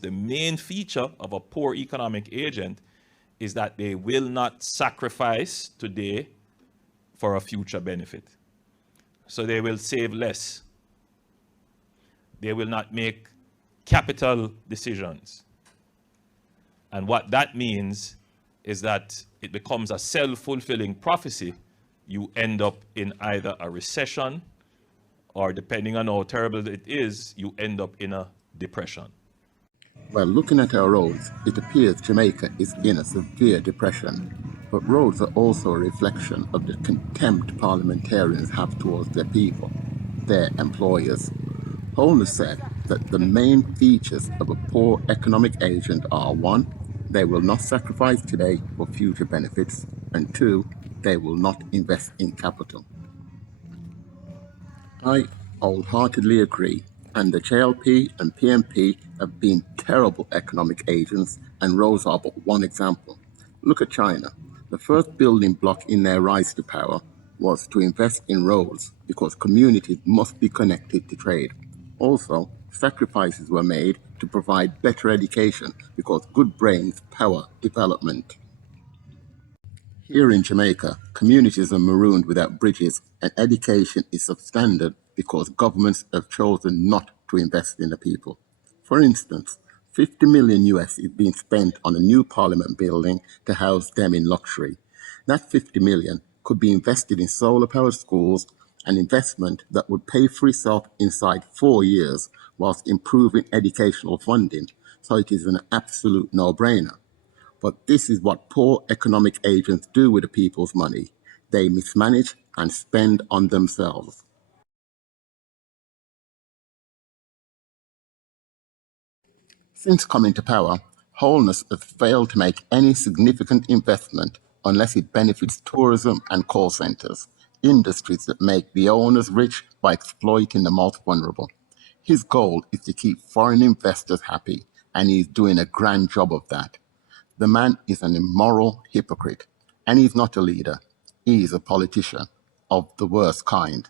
The main feature of a poor economic agent is that they will not sacrifice today for a future benefit. So they will save less. They will not make capital decisions. And what that means is that it becomes a self-fulfilling prophecy. You end up in either a recession or, depending on how terrible it is, you end up in a depression. Well, looking at our roads, it appears Jamaica is in a severe depression. But roads are also a reflection of the contempt parliamentarians have towards their people, their employers. Holness said that the main features of a poor economic agent are: 1, they will not sacrifice today for future benefits, and 2, they will not invest in capital. I wholeheartedly agree, and the JLP and PMP have been terrible economic agents, and roads are but one example. Look at China. The first building block in their rise to power was to invest in roads because communities must be connected to trade. Also, sacrifices were made to provide better education because good brains power development. Here in Jamaica, communities are marooned without bridges, and education is substandard because governments have chosen not to invest in the people. For instance, $50 million is being spent on a new parliament building to house them in luxury. That $50 million could be invested in solar-powered schools, an investment that would pay for itself inside 4 years whilst improving educational funding, so it is an absolute no-brainer. But this is what poor economic agents do with the people's money. They mismanage and spend on themselves. Since coming to power, Holness has failed to make any significant investment unless it benefits tourism and call centres, industries that make the owners rich by exploiting the most vulnerable. His goal is to keep foreign investors happy, and he's doing a grand job of that. The man is an immoral hypocrite, and he's not a leader. He is a politician of the worst kind.